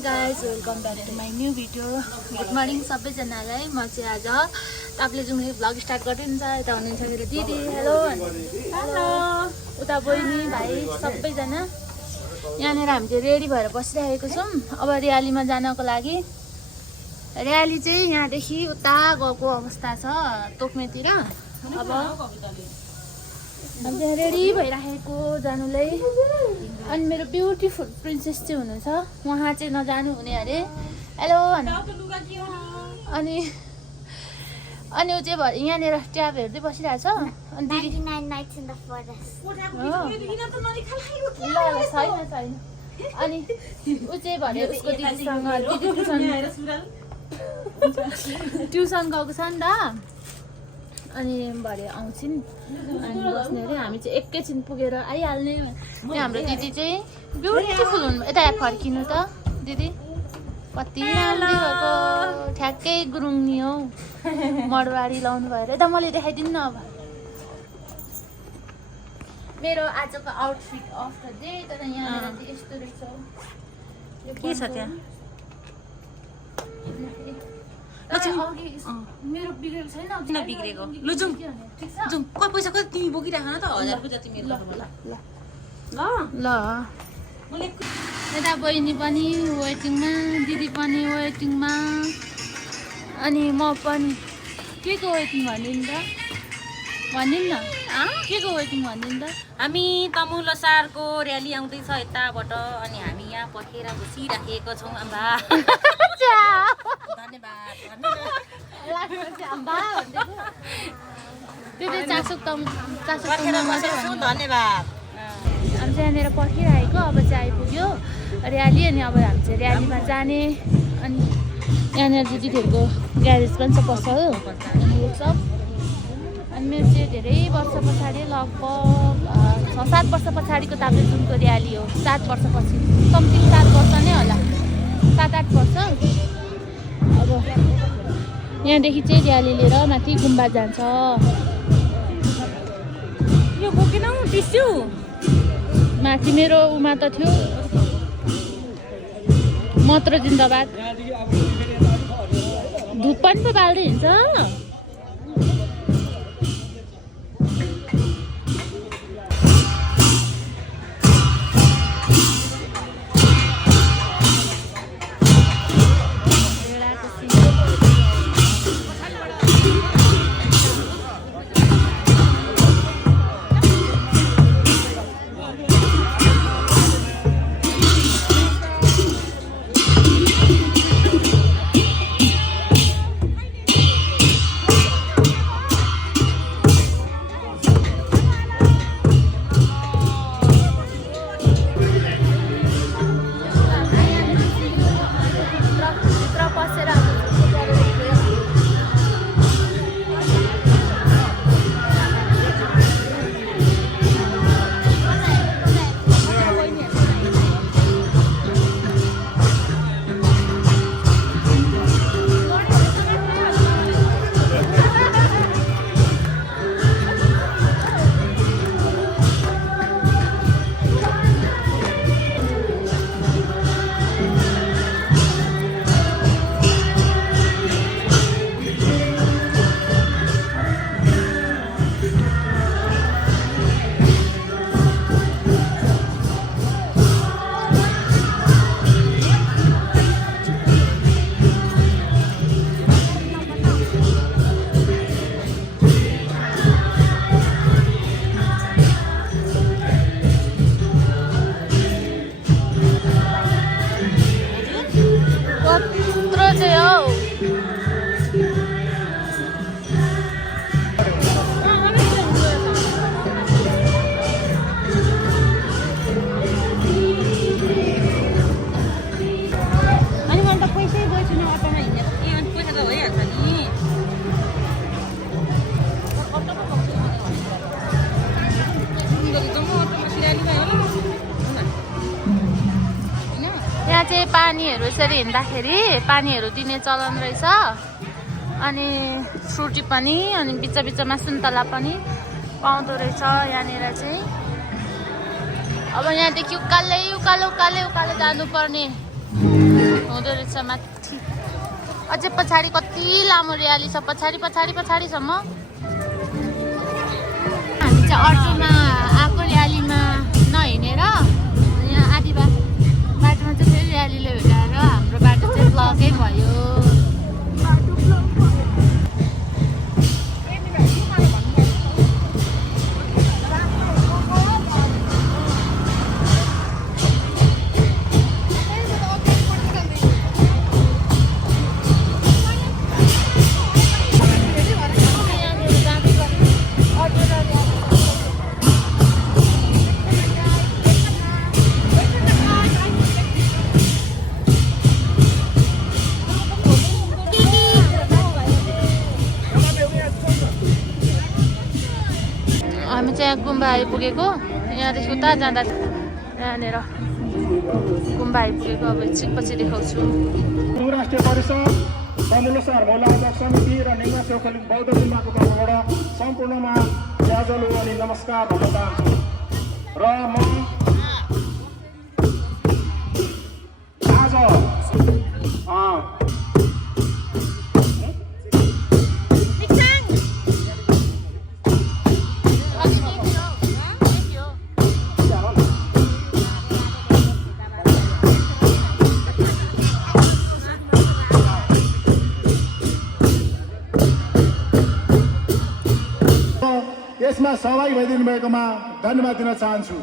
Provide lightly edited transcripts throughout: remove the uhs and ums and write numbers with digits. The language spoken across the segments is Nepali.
Guys welcome back to my new video. Good morning सबैजनालाई। म चाहिँ आज ताप्लेजुङदेखि भ्लग स्टार्ट गरिदिन्छ। यता हुनुहुन्छ मेरो दिदी, हेलो हेलो, उता बहिनी भाइ सबैजना। यहाँनिर हामी चाहिँ रेडी भएर बसिरहेको छौँ अब र्यालीमा जानको लागि। र्याली चाहिँ यहाँदेखि उता गएको अवस्था छ तोक्मेतिर। अब हामी चाहिँ रेडी भइराखेको जानुलाई। अनि मेरो ब्युटिफुल प्रिन्सेस चाहिँ हुनुहुन्छ, उहाँ चाहिँ नजानु हुने अरे। हेलो अनि अनि ऊ चाहिँ भरे यहाँनिर ट्याब हेर्दै बसिरहेछ। अनि दिदी ल छैन छैन। अनि ऊ चाहिँ भरे उसको दिदीसँग दिदी ट्युसन गएको छ नि त। अनि भरे आउँछिन् अनि बस्ने अरे। हामी चाहिँ एकैछिन पुगेर आइहाल्ने। यहाँ हाम्रो दिदी चाहिँ ब्युटिफुल हुनु। यता फर्किनु त दिदी, कति राम्रो भएको। ठ्याक्कै गुरुङ नि हौ, मडवारी लाउनु भएर। यता मैले देखाइदिनु न अब मेरो आजको आउटफिट अफ द डे। तर यहाँनिर चाहिँ यस्तो रहेछ। के छ त्यहाँ? मेरो बिग्रेको छैन। किन बिग्रेको? लु जाउँ जाउँ। पैसा कति तिमी बोकिराख न त, 1000 रुपियाँ जति मेरो ल ल। यता बहिनी पनि वेटिङमा, दिदी पनि वेटिङमा, अनि म पनि। के को वेटिङ भनिदिनु त, भनिदिनु न के को वेटिङ भनिदिनु त। हामी तमु लोसारको र्याली आउँदैछ यताबाट। अनि हामी यहाँ पर्खेर बसिराखेको छौँ। आम्बा धन्यवाद धन्यवाद। हामी चाहिँ यहाँनिर पर्खिरहेको। अब चाहिँ आइपुग्यो र्याली। अनि अब हामी चाहिँ र्यालीमा जाने। अनि यहाँनिर दिदीहरूको ग्यारेज पनि छ पसल वर्कसप। अनि मेरो चाहिँ धेरै वर्ष पछाडि, लगभग 6-7 वर्ष पछाडिको ताप्लेजुङको र्याली हो। 7 वर्षपछि, समथिङ 7 वर्ष नै होला, 7-8 वर्ष। अब यहाँदेखि चाहिँ र्याली लिएर माथि गुम्बा जान्छ। यो बोकेनौ टिस्यु माथि मेरो उमा त थियो। मात्र जिन्दाबाद। धुप पनि पो बाल्दै हिँड्छ। यहाँ चाहिँ पानीहरू यसरी हिँड्दाखेरि पानीहरू दिने चलन रहेछ। अनि फ्रुटी पनि, अनि बिच बिचमा सुन्तला पनि पाउँदो रहेछ यहाँनिर चाहिँ। अब यहाँदेखि उकालो उकालो उकालो उकालो जानुपर्ने। हुँदो रहेछ माथि। अझै पछाडि कति लामो र्याली छ, पछाडिसम्म। हामी चाहिँ अटोमा आएको र्यालीमा नहिँडेर यहाँ आधी बाटोमा चाहिँ फेरि र्यालीले भेटाएर हाम्रो बाटो चाहिँ ब्लकै भयो। हामी चाहिँ यहाँ गुम्बा आइपुगेको। यहाँदेखि उता जाँदा यहाँनिर गुम्बा आइपुगेको। अब एकछिनपछि देखाउँछु। राष्ट्रिय परिषद बन्दोलोसार महिला अध्यक्ष समिति र नेङ्गा चौखलिङ बौद्ध गुम्बाको तर्फबाट सम्पूर्णमा ज्याजलो अनि नमस्कार भन्न चाहन्छु। र म आज यसमा सहभागी भइदिनु भएकोमा धन्यवाद दिन चाहन्छु।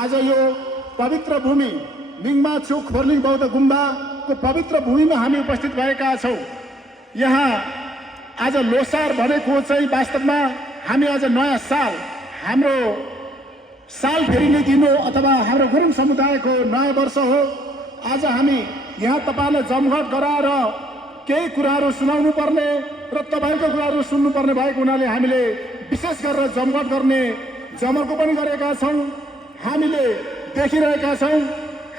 आज यो पवित्र भूमि निङमा चोक खोर्लिङ बौद्ध गुम्बाको पवित्र भूमिमा हामी उपस्थित भएका छौँ। यहाँ आज लोसार भनेको चाहिँ वास्तवमा हामी आज नयाँ साल, हाम्रो साल फेरिने दिन हो अथवा हाम्रो गुरुङ समुदायको नयाँ वर्ष हो। आज हामी यहाँ तपाईँलाई जमघट गराएर केही कुराहरू सुनाउनु पर्ने र तपाईँको कुराहरू सुन्नुपर्ने भएको हुनाले हामीले विशेष गरेर जमघट गर्ने जमर्को पनि गरेका छौँ। हामीले देखिरहेका छौँ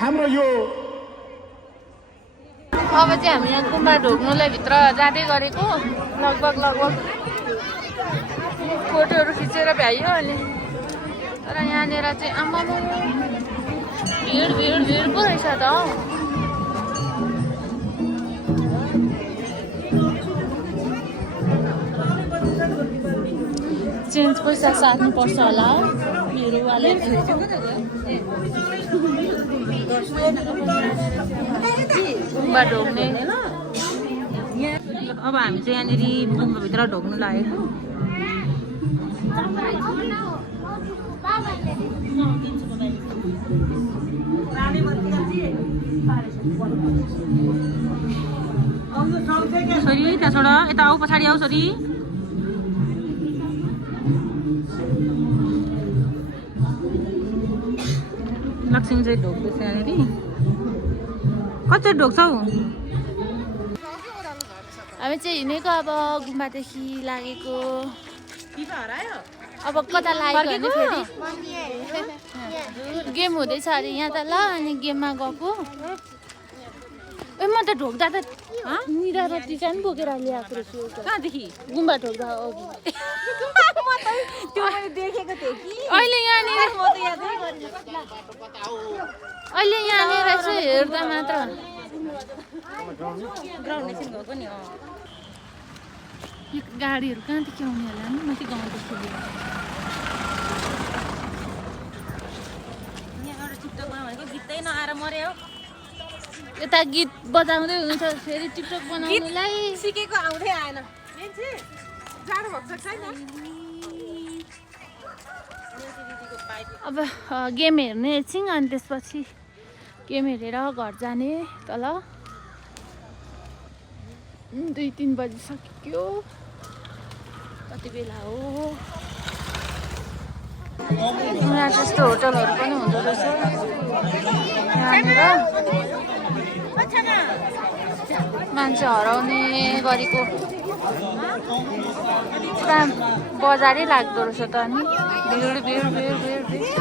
हाम्रो यो। अब चाहिँ हामी यहाँ गुम्बा ढोक्नुलाई भित्र जाँदै गरेको। लगभग फोटोहरू खिचेर भ्याइयो अनि तर यहाँनिर चाहिँ आमामा भिड पो रहेछ त। चेन्ज पैसा साट्नुपर्छ होला मेरो वालेट। गुम्बा ढोक्ने। अब हामी चाहिँ यहाँनिर गुम्बाभित्र ढोक्नु लागेको। छोरी त्यहाँबाट यता आऊ, पछाडि आऊ छोरी। लक्ष्मी चाहिँ ढोक्दैछ यहाँनिर। कति ढोक्छौ? हामी चाहिँ हिँडेको अब गुम्बादेखि लागेको। अब कता लाग्यो भने फेरि गेम हुँदैछ अरे यहाँ त। ल अनि गेममा गएको। ए म त ढोक्दा त निरा रत्ती चाहिँ बोकेर ल्याएको रहेछु। कहाँदेखि? गुम्बा ढोक्दा अघि अहिले यहाँनिर यसो हेर्दा मात्र यो गाडीहरू कहाँदेखि आउने होला नि माथि गाउँदेखि। गीतै नआएर मर्यो। यता गीत बजाउँदै हुन्छ फेरि टिकटक बनाउनुलाई। सिकेको आउँदै आएन। अब गेम हेर्ने एकछिन अनि त्यसपछि गेम हेरेर घर जाने तल। 2-3 बजिसक्यो। कति बेला हो? यहाँ त्यस्तो होटलहरू पनि हुँदो रहेछ यहाँनिर। मान्छे हराउने गरेको पुरा बजारै लाग्दो रहेछ त। अनि भिड।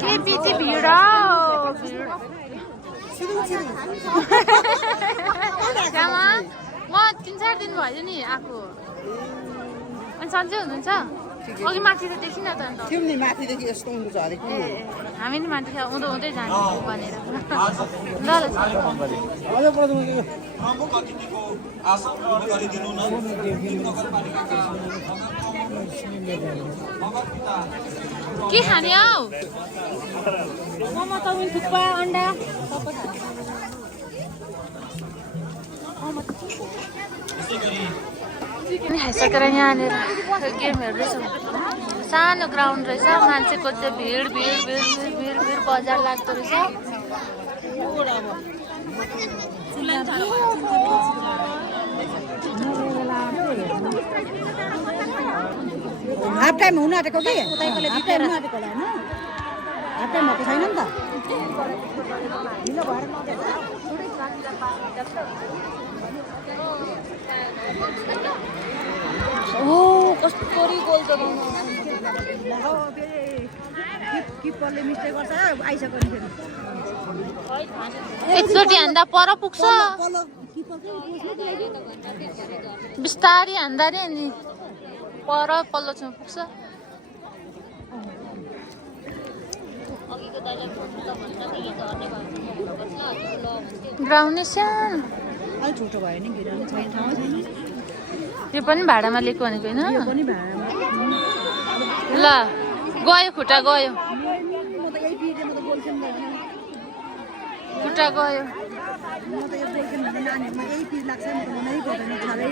के बिजी भिड कहाँमा म 3-4 दिन भयो नि आएको अनि सन्चै हुनुहुन्छ अघि माथि त देखिन त अन्त थियौँ नि माथिदेखि यस्तो उँधो झरेको हामी नि माथि उँधो हुँदै जाने भनेर ल ल प्रमुख अतिथिको आसन ग्रहण गरिदिनु न नगरपालिकाका के खाने हौ मोमो चाउमिन थुक्पा अन्डा अनि खाइसकेर यहाँनिर गेमहरू रहेछ सानो ग्राउन्ड रहेछ मान्छेको चाहिँ भिड भिड भिड भिड भिड भिड बजार लाग्दो रहेछ हाफ टाइम हुन आँटेको कि हाफ टाइम हुन आँटेको होला होइन हाफ टाइम भएको छैन नि त ढिलो भएर ओ कस्तो गोल त किपरले मिस्टेक गर्छ आइसक्यो नि फेरि एकचोटि हान्दा पर पुग्छ बिस्तारी हान्दा रे अनि पर पल्लो छेउ पुग्छ ग्राउन्ड नै सानो अलिक छोटो भयो नि गिराउनु छैन ठाउँ छैन यो पनि भाडामा लिएको भनेको होइन यो पनि भाडामा ल गयो खुट्टा गयो म त यही पिर्ने म त गोल्छन् खुट्टा गयो म त यो गोल्छन् भन्दा नानीहरूमा यही पिर लाग्छ म त मनै गर्दैन खालै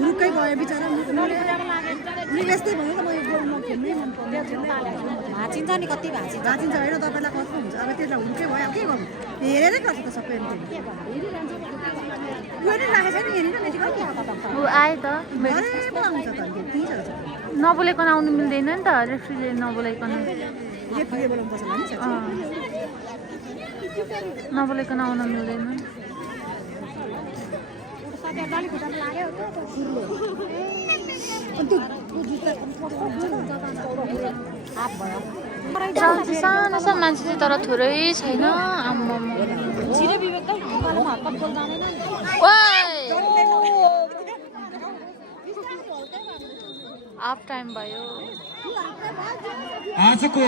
मुरुक्कै गयो बिचरा नि यस्तै भयो त म यो गोल खेल्नै मन पर्दैन भाँचिन्छ नि कति भाँचिन्छ होइन तपाईँलाई कस्तो हुन्छ अब त्यसलाई हुर्कै भयो अब के गर्नु हेरेरै गर्छ त सबै यो नि राखेको छ नि यहाँनिर ऊ आयो त पो आउँछ त त्यहीँ छ नबोलाइकन आउनु मिल्दैन नि त रेफ्रीले नबोलाइकन रेफ्रीले बोलाउनुपर्छ होला नि नबोलाइकन आउन मिल्दैन सानो सानो मान्छे चाहिँ तर थोरै छैन हाफ टाइम भयो आजको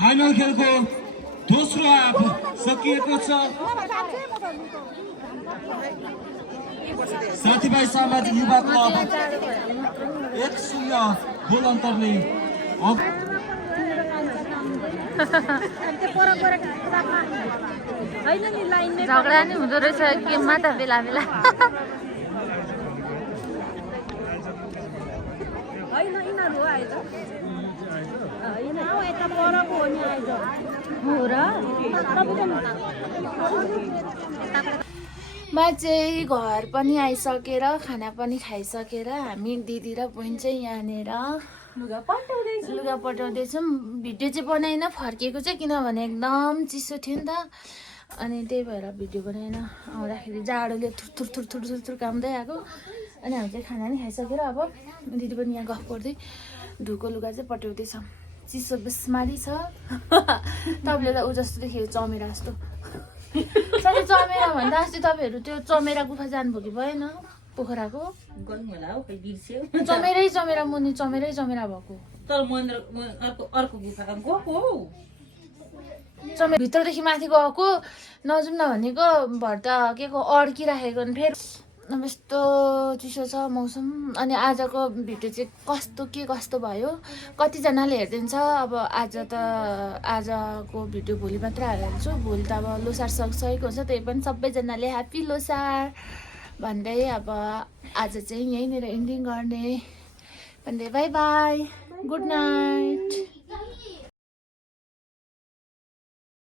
फाइनल खेलको दोस्रो हाफ सकिएको छ साथीभाइ सामाजिक युवा क्लब 1-0 गोल अन्तरले झगडा नि हुँदो रहेछ गेममा त बेला बेला म चाहिँ घर पनि आइसकेर खाना पनि खाइसकेर हामी दिदी र बहिनी चाहिँ यहाँनिर लुगा पटाउँदैछौँ भिडियो चाहिँ बनाइन फर्किएको चाहिँ किनभने एकदम चिसो थियो नि त अनि त्यही भएर भिडियो बनाइन आउँदाखेरि जाडोले थुर थुर थुर थुर थुर कामदै आएको अनि हामी चाहिँ खाना नि खाइसकेर अब दिदी पनि यहाँ गफ गर्दै धुको लुगा चाहिँ पट्याउँदैछ चिसो बेसमारी छ तपाईँले त ऊ जस्तो देखेको चमेरा जस्तो साथै चमेरा भन्दा अस्ति तपाईँहरू त्यो चमेरा गुफा जानुभयो कि भएन पोखराको चमेरै चमेरा मुनि चमेरै चमेरा भएको तर अर्को गुफा गएको चमेरा भित्रदेखि माथि गएको नजाउँ न भनेको भर त के को अड्किराखेको नि फेरि अब यस्तो चिसो छ मौसम अनि आजको भिडियो चाहिँ कस्तो भयो कतिजनाले हेरिदिन्छ अब आजको भिडियो भोलि मात्र हालिहाल्छु भोलि त अब लोसार सकिसकेको हुन्छ त्यही पनि सबैजनाले ह्याप्पी लोसार भन्दै अब आज चाहिँ यहीँनिर एन्डिङ गर्ने भन्दै बाई बाई गुड नाइट